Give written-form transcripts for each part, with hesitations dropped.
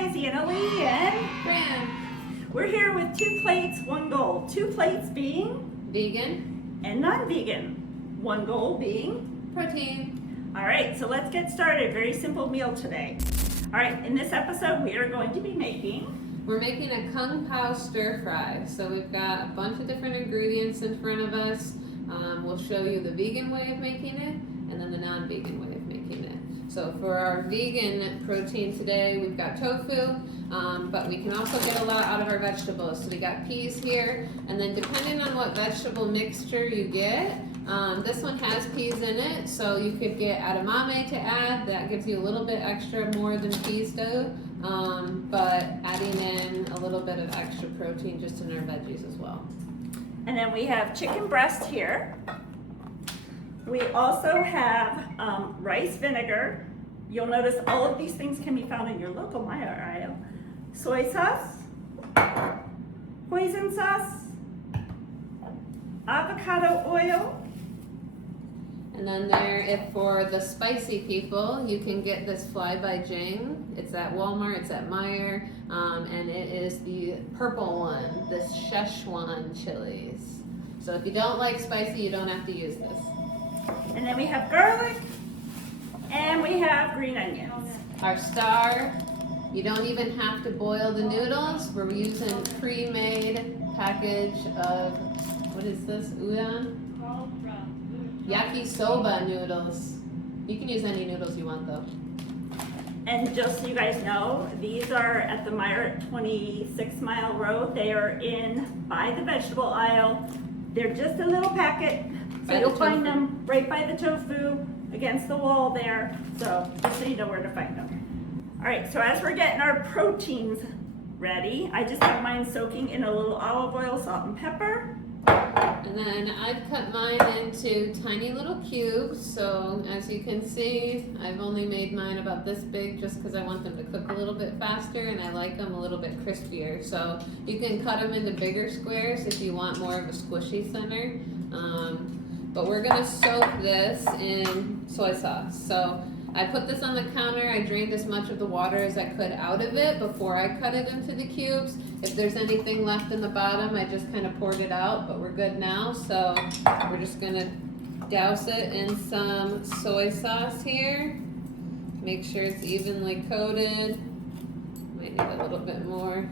guys, Annalie and Fran. we're here with 2 plates, 1 goal. 2 plates being Vegan. and non-vegan. 1 goal being Protein. all right, so let's get started. Very simple meal today. All right, in this episode we are going to be making We're making a Kung Pao Stir Fry. So we've got a bunch of different ingredients in front of us. We'll show you the vegan way of making it and then the non-vegan way of making it. So for our vegan protein today, we've got tofu, but we can also get a lot out of our vegetables. So we got peas here, and then depending on what vegetable mixture you get, this one has peas in it, so you could get edamame to add. That gives you a little bit extra more than peas do, but adding in a little bit of extra protein just in our veggies as well. and then we have chicken breast here. We also have rice vinegar. You'll notice all of these things can be found in your local Meijer aisle. Soy sauce, hoisin sauce, avocado oil, And then there, if for the spicy people, you can get this Fly by Jing. It's at Walmart, it's at Meijer, and it is the purple one, this Szechuan chilies. So if you don't like spicy, you don't have to use this. and then we have garlic, and we have green onions. Our star, you don't even have to boil the noodles. We're using pre-made package of, what is this, udon? Yakisoba noodles. You can use any noodles you want though. And just so you guys know, these are at the Meijer at 26 Mile Road. They are in by the vegetable aisle. They're just a little packet, so By the you'll find tofu. them right by the tofu against the wall there. So just so you know where to find them. All right, so as we're getting our proteins ready, I just have mine soaking in a little olive oil, salt, and pepper. And then I've cut mine into tiny little cubes. So as you can see, I've only made mine about this big just because I want them to cook a little bit faster and I like them a little bit crispier. So you can cut them into bigger squares if you want more of a squishy center. But we're gonna soak this in soy sauce. So I put this on the counter. I drained as much of the water as I could out of it before I cut it into the cubes. If there's anything left in the bottom, I just kind of poured it out, but we're good now. So we're just gonna douse it in some soy sauce here. Make sure it's evenly coated. Might need a little bit more.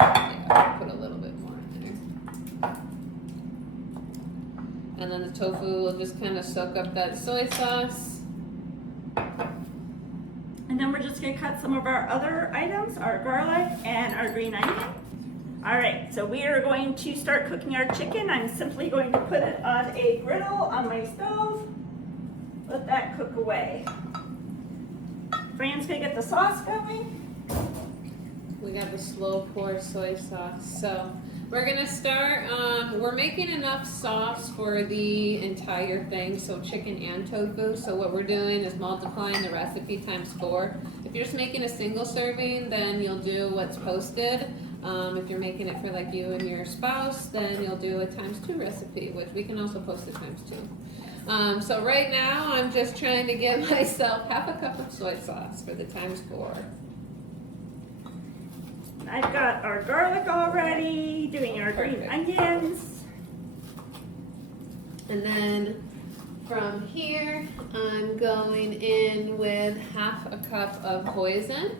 Yeah, I'll put a little bit more in there. And then the tofu will just kind of soak up that soy sauce. And then we're just gonna cut some of our other items, our garlic and our green onion. All right, so we are going to start cooking our chicken. I'm simply going to put it on a griddle on my stove. Let that cook away. Fran's gonna get the sauce going. We got the slow pour soy sauce. So we're gonna start, we're making enough sauce for the entire thing, so chicken and tofu. So what we're doing is multiplying the recipe times 4. If you're just making a single serving, then you'll do what's posted. If you're making it for like you and your spouse, then you'll do a times 2 recipe, which we can also post it times 2. So right now, I'm just trying to get myself half a cup of soy sauce for the times 4. I've got our garlic already, doing our green Perfect. onions. And then from here, I'm going in with half a cup of hoisin.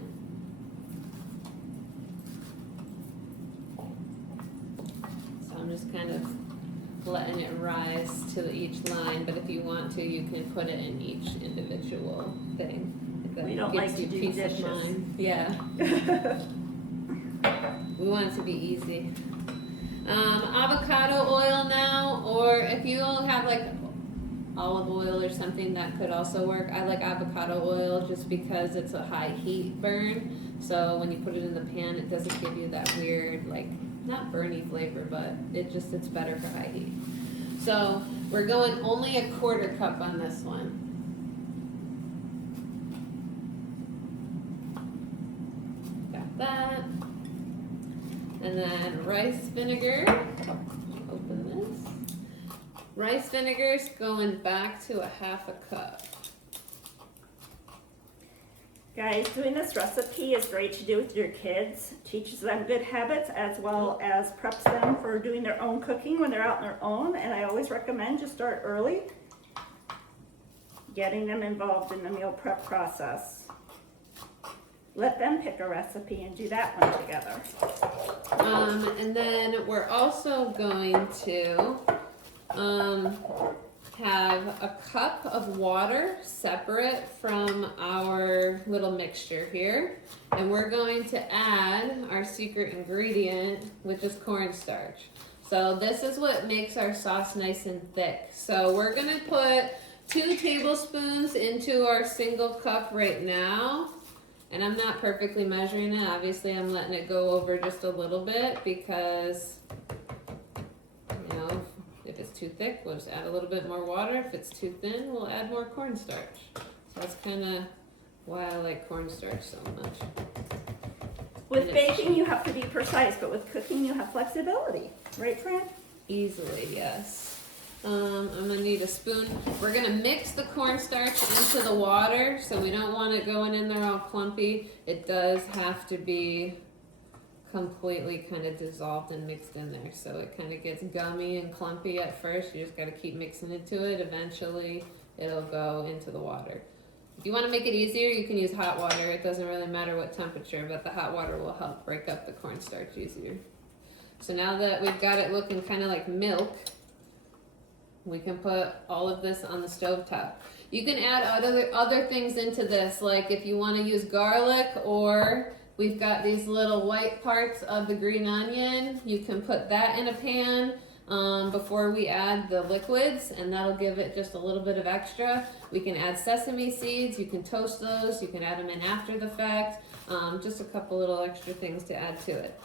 So I'm just kind of letting it rise to each line, but if you want to, you can put it in each individual thing. That We don't gives like to you do peace dishes. of mind. Yeah. We want it to be easy. Avocado oil now, or if you have like olive oil or something, that could also work. I like avocado oil just because it's a high heat burn. So when you put it in the pan, it doesn't give you that weird, like, not burny flavor, but it's better for high heat. So we're going only a 1/4 cup on this one. Got that. And then rice vinegar. Open this. Rice vinegar's going back to a half a cup. Guys, doing this recipe is great to do with your kids. Teaches them good habits as well as preps them for doing their own cooking when they're out on their own. And I always recommend just start early, getting them involved in the meal prep process. Let them pick a recipe and do that one together. And then we're also going to have a cup of water separate from our little mixture here. And we're going to add our secret ingredient, which is cornstarch. So this is what makes our sauce nice and thick. So we're gonna put 2 tablespoons into our single cup right now. And I'm not perfectly measuring it. Obviously, I'm letting it go over just a little bit because, you know, if it's too thick, we'll just add a little bit more water. If it's too thin, we'll add more cornstarch. So that's kind of why I like cornstarch so much. With baking, you have to be precise, but with cooking, you have flexibility. Right, Fran? Easily, yes. I'm gonna need a spoon. We're gonna mix the cornstarch into the water, so we don't want it going in there all clumpy. It does have to be completely kind of dissolved and mixed in there, so it kind of gets gummy and clumpy at first. You just gotta keep mixing into it. Eventually, it'll go into the water. If you want to make it easier, you can use hot water. It doesn't really matter what temperature, but the hot water will help break up the cornstarch easier. So now that we've got it looking kind of like milk, we can put all of this on the stovetop. You can add other things into this, like if you want to use garlic, or we've got these little white parts of the green onion. You can put that in a pan before we add the liquids, and that'll give it just a little bit of extra. We can add sesame seeds. You can toast those. You can add them in after the fact. Just a couple little extra things to add to it.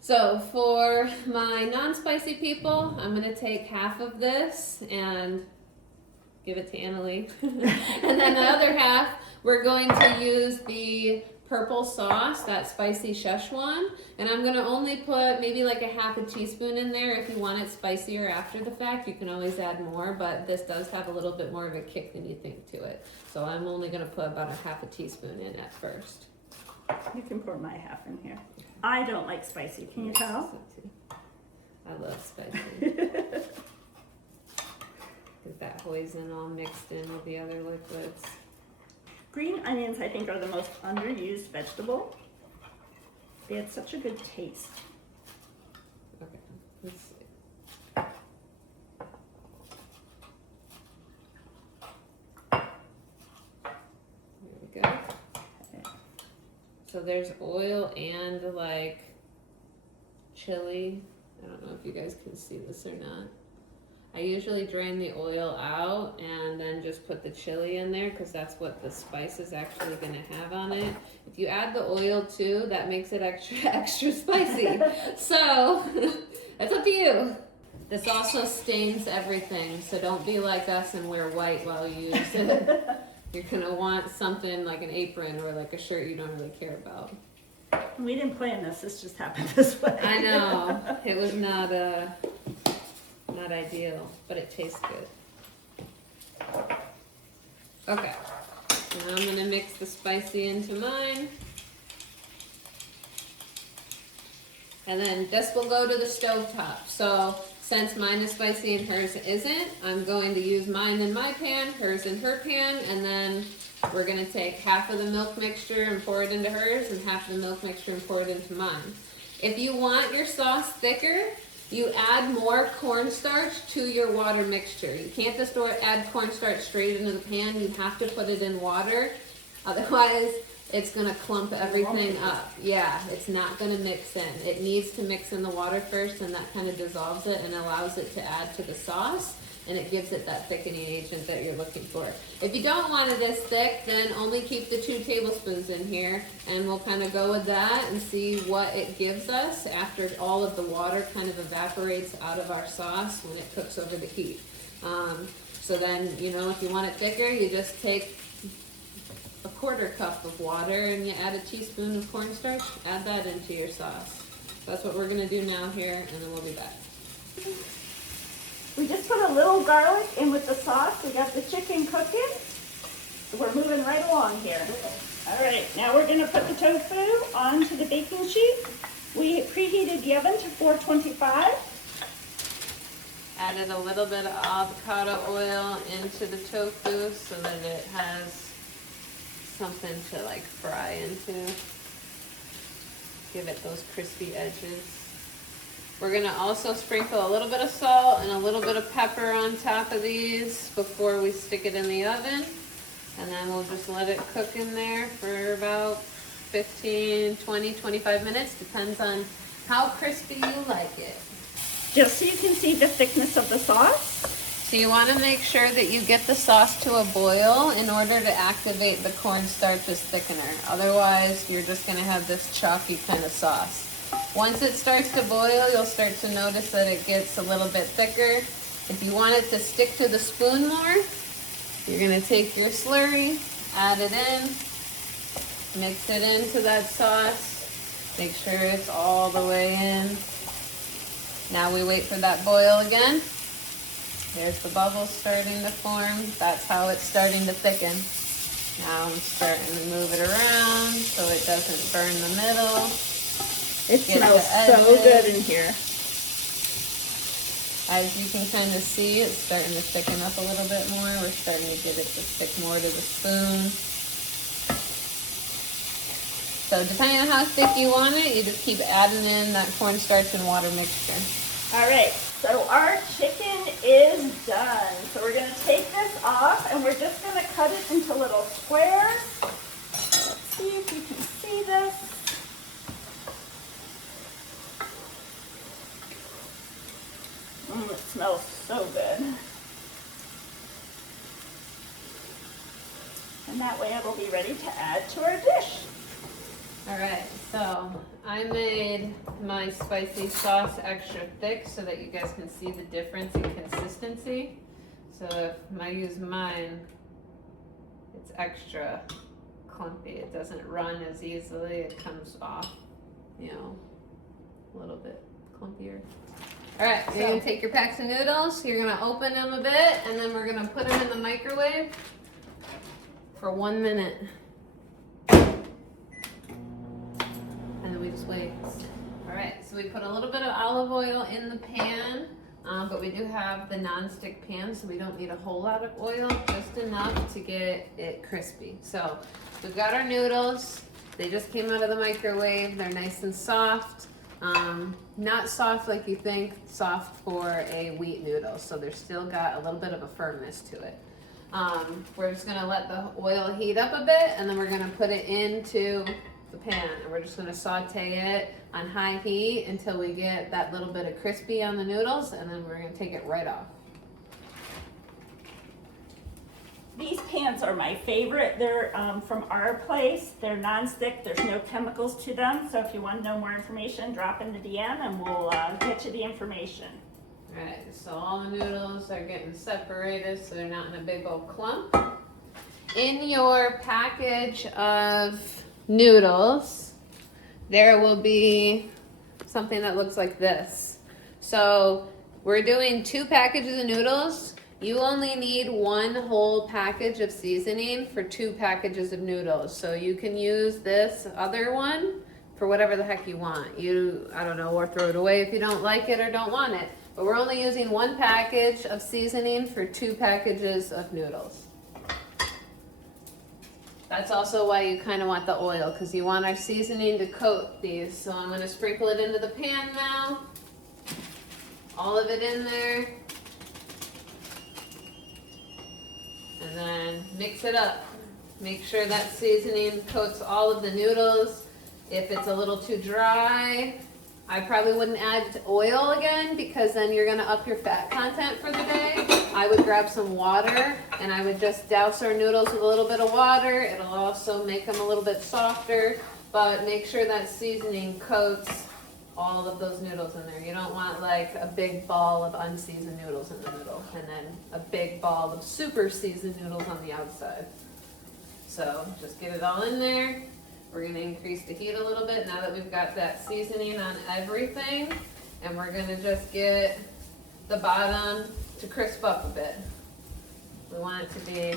So for my non-spicy people, I'm gonna take half of this and give it to Annalie. And then the other half, we're going to use the purple sauce, that spicy Szechuan. And I'm gonna only put maybe like a half a teaspoon in there. If you want it spicier after the fact, you can always add more, but this does have a little bit more of a kick than you think to it. So I'm only gonna put about a half a teaspoon in at first. You can pour my half in here. I don't like spicy, can you tell? I love spicy. Get that hoisin all mixed in with the other liquids. Green onions, I think, are the most underused vegetable. They had such a good taste. Okay, let's see. There we go. So there's oil and like chili. I don't know if you guys can see this or not. I usually drain the oil out and then just put the chili in there because that's what the spice is actually going to have on it. If you add the oil too, that makes it extra spicy. So that's up to you. This also stains everything, so don't be like us and wear white while you use it. You're gonna want something like an apron or like a shirt you don't really care about. We didn't plan this, this just happened this way. I know, it was not ideal, but it tastes good. Okay, now I'm gonna mix the spicy into mine. And then this will go to the stovetop. So since mine is spicy and hers isn't, I'm going to use mine in my pan, hers in her pan, and then we're gonna take half of the milk mixture and pour it into hers, and half of the milk mixture and pour it into mine. If you want your sauce thicker, you add more cornstarch to your water mixture. You can't just add cornstarch straight into the pan, you have to put it in water, otherwise it's gonna clump everything up. Yeah, it's not gonna mix in. It needs to mix in the water first, and that kind of dissolves it and allows it to add to the sauce, and it gives it that thickening agent that you're looking for. If you don't want it this thick, then only keep the 2 tablespoons in here, and we'll kind of go with that and see what it gives us after all of the water kind of evaporates out of our sauce when it cooks over the heat. So then, you know, if you want it thicker, you just take a 1/4 cup of water and you add a teaspoon of cornstarch, add that into your sauce. So that's what we're gonna do now here, and then we'll be back. We just put a little garlic in with the sauce. We got the chicken cooking. So we're moving right along here. All right, now we're gonna put the tofu onto the baking sheet. We preheated the oven to 425. Added a little bit of avocado oil into the tofu so that it has something to like fry into. Give it those crispy edges. We're gonna also sprinkle a little bit of salt and a little bit of pepper on top of these before we stick it in the oven. And then we'll just let it cook in there for about 15, 20, 25 minutes. Depends on how crispy you like it. Just so you can see the thickness of the sauce. So you want to make sure that you get the sauce to a boil in order to activate the cornstarch's thickener. Otherwise, you're just going to have this chalky kind of sauce. Once it starts to boil, you'll start to notice that it gets a little bit thicker. If you want it to stick to the spoon more, you're going to take your slurry, add it in, mix it into that sauce, make sure it's all the way in. Now we wait for that boil again. There's the bubbles starting to form. That's how it's starting to thicken. Now I'm starting to move it around so it doesn't burn the middle. It smells so good in here. As you can kind of see, it's starting to thicken up a little bit more. We're starting to get it to stick more to the spoon. So depending on how thick you want it, you just keep adding in that cornstarch and water mixture. All right, so our chicken is done. So we're gonna take this off and we're just gonna cut it into little squares. Let's see if you can see this. It smells so good. And that way it'll be ready to add to our dish. All right, so I made my spicy sauce extra thick so that you guys can see the difference in consistency. So if I use mine, it's extra clumpy. It doesn't run as easily. It comes off, you know, a little bit clumpier. All right, so you're gonna take your packs of noodles, you're gonna open them a bit, and then we're gonna put them in the microwave for 1 minute. And then we just wait. All right, so we put a little bit of olive oil in the pan, but we do have the non-stick pan, so we don't need a whole lot of oil, just enough to get it crispy. So we've got our noodles. They just came out of the microwave. They're nice and soft. Not soft like you think, soft for a wheat noodle, so they're still got a little bit of a firmness to it. We're just gonna let the oil heat up a bit, and then we're gonna put it into the pan, and we're just gonna saute it on high heat until we get that little bit of crispy on the noodles, and then we're gonna take it right off. These pans are my favorite. They're from our place. They're non-stick. There's no chemicals to them. So if you want to know more information, drop in the DM and we'll get you the information. All right, so all the noodles are getting separated so they're not in a big old clump. In your package of noodles, there will be something that looks like this. So we're doing 2 packages of noodles. You only need 1 whole package of seasoning for 2 packages of noodles. So you can use this other one for whatever the heck you want. I don't know, or throw it away if you don't like it or don't want it. But we're only using 1 package of seasoning for 2 packages of noodles. That's also why you kind of want the oil, because you want our seasoning to coat these. So I'm going to sprinkle it into the pan now. All of it in there. And then mix it up. Make sure that seasoning coats all of the noodles. If it's a little too dry, I probably wouldn't add oil again, because then you're gonna up your fat content for the day. I would grab some water and I would just douse our noodles with a little bit of water. It'll also make them a little bit softer, but make sure that seasoning coats all of those noodles in there. You don't want like a big ball of unseasoned noodles in the middle and then a big ball of super seasoned noodles on the outside. So just get it all in there. We're gonna increase the heat a little bit now that we've got that seasoning on everything, and we're gonna just get the bottom to crisp up a bit. We want it to be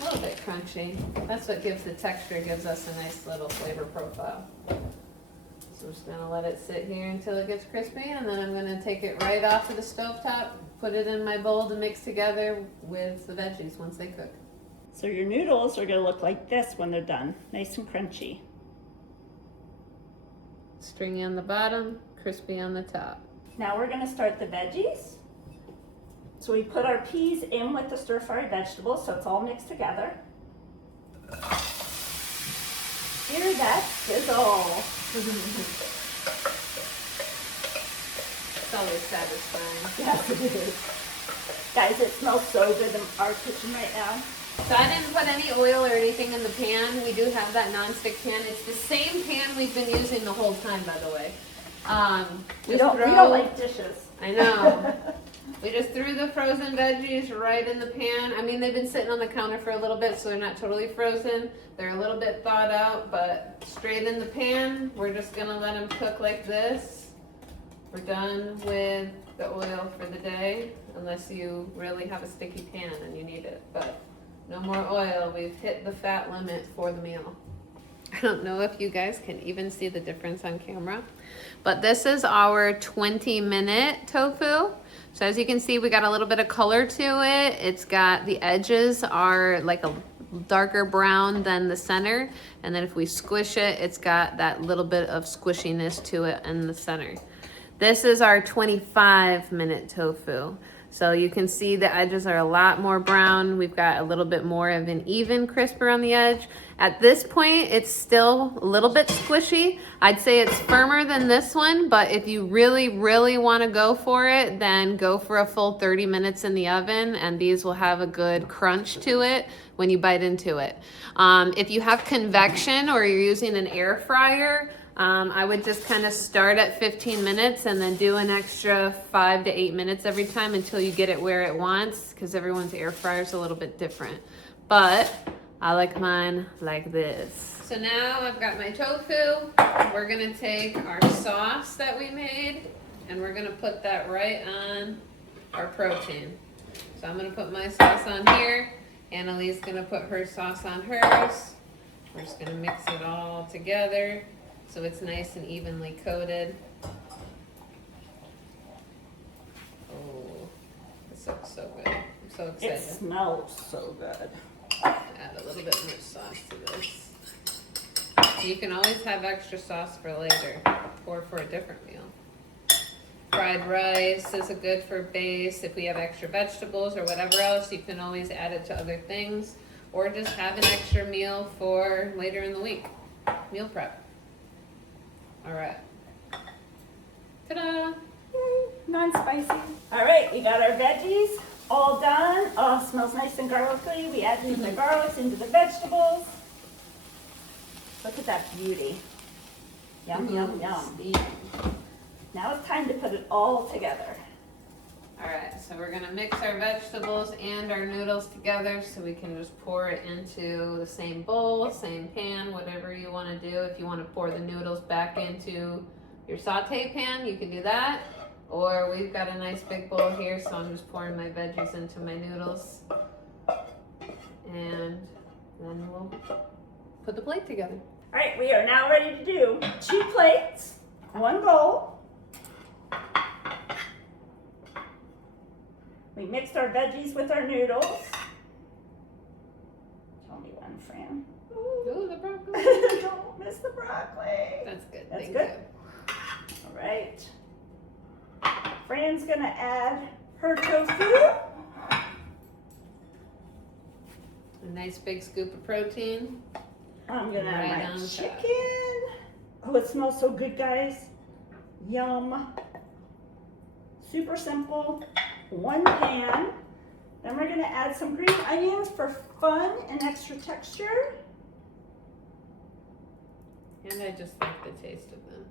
A little bit crunchy. That's what gives the texture, gives us a nice little flavor profile. So I'm just gonna let it sit here until it gets crispy, and then I'm gonna take it right off of the stovetop, put it in my bowl to mix together with the veggies once they cook. So your noodles are gonna look like this when they're done, nice and crunchy. Stringy on the bottom, crispy on the top. Now we're gonna start the veggies. So we put our peas in with the stir-fried vegetables so it's all mixed together. Hear that sizzle. It's always satisfying. Yes, it is. Guys, it smells so good in our kitchen right now. So I didn't put any oil or anything in the pan. We do have that non-stick pan. It's the same pan we've been using the whole time, by the way. We don't like dishes. I know. We just threw the frozen veggies right in the pan. I mean, they've been sitting on the counter for a little bit, so they're not totally frozen. They're a little bit thawed out, but straight in the pan. We're just gonna let them cook like this. We're done with the oil for the day, unless you really have a sticky pan and you need it. But no more oil. We've hit the fat limit for the meal. I don't know if you guys can even see the difference on camera, but this is our 20-minute tofu. So as you can see, we got a little bit of color to it. It's got, the edges are like a darker brown than the center. And then if we squish it, it's got that little bit of squishiness to it in the center. This is our 25-minute tofu. So you can see the edges are a lot more brown. We've got a little bit more of an even crisp around the edge. At this point, it's still a little bit squishy. I'd say it's firmer than this one, but if you really, really want to go for it, then go for a full 30 minutes in the oven, and these will have a good crunch to it when you bite into it. If you have convection or you're using an air fryer, I would just kind of start at 15 minutes and then do an extra 5 to 8 minutes every time until you get it where it wants, because everyone's air fryer is a little bit different. But I like mine like this. So now I've got my tofu. We're gonna take our sauce that we made and we're gonna put that right on our protein. So I'm gonna put my sauce on here. Annalie's gonna put her sauce on hers. We're just gonna mix it all together so it's nice and evenly coated. Oh, this looks so good. I'm so excited. It smells so good. Add a little bit more sauce to this. You can always have extra sauce for later or for a different meal. Fried rice is a good for base. If we have extra vegetables or whatever else, you can always add it to other things, or just have an extra meal for later in the week. Meal prep. All right. Ta-da! Non-spicy. All right, we got our veggies all done. Oh, smells nice and garlicky. We added the garlics into the vegetables. Look at that beauty. Yum, yum, yum. Now it's time to put it all together. All right, so we're gonna mix our vegetables and our noodles together so we can just pour it into the same bowl, same pan, whatever you wanna do. If you wanna pour the noodles back into your saute pan, you can do that. Or we've got a nice big bowl here, so I'm just pouring my veggies into my noodles. And then we'll put the plate together. All right, we are now ready to do 2 plates, 1 bowl. We mixed our veggies with our noodles. Tell me when, Fran. Ooh, the broccoli. Don't miss the broccoli. That's good. That's Thank good. you. All right. Fran's gonna add her tofu. A nice big scoop of protein. I'm gonna Right add on my top. chicken. Oh, it smells so good, guys. Yum. Super simple. 1 pan. Then we're gonna add some green onions for fun and extra texture. And I just like the taste of them.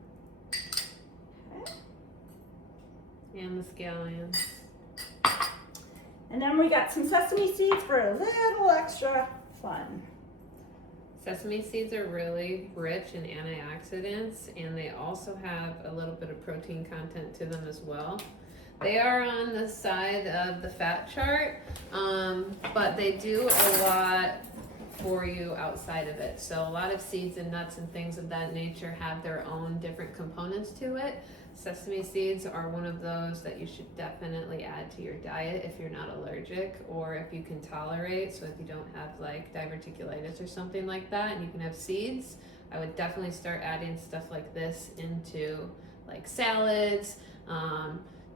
Okay. And the scallions. And then we got some sesame seeds for a little extra fun. Sesame seeds are really rich in antioxidants, and they also have a little bit of protein content to them as well. They are on the side of the fat chart, but they do a lot for you outside of it. So a lot of seeds and nuts and things of that nature have their own different components to it. Sesame seeds are one of those that you should definitely add to your diet if you're not allergic or if you can tolerate. So if you don't have like diverticulitis or something like that and you can have seeds, I would definitely start adding stuff like this into like salads,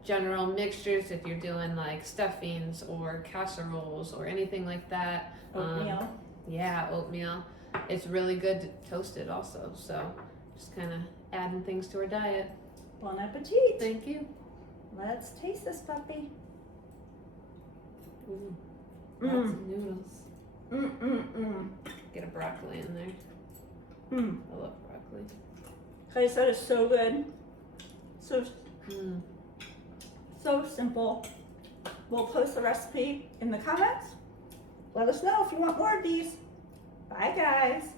general mixtures if you're doing like stuffings or casseroles or anything like that. Oatmeal. Yeah, oatmeal. It's really good to toast it also. So just kind of adding things to our diet. Bon appetit. Thank you. Let's taste this puppy. Ooh, lots of noodles. Get a broccoli in there. I love broccoli. Guys, that is so good. So simple. We'll post the recipe in the comments. Let us know if you want more of these. Bye, guys.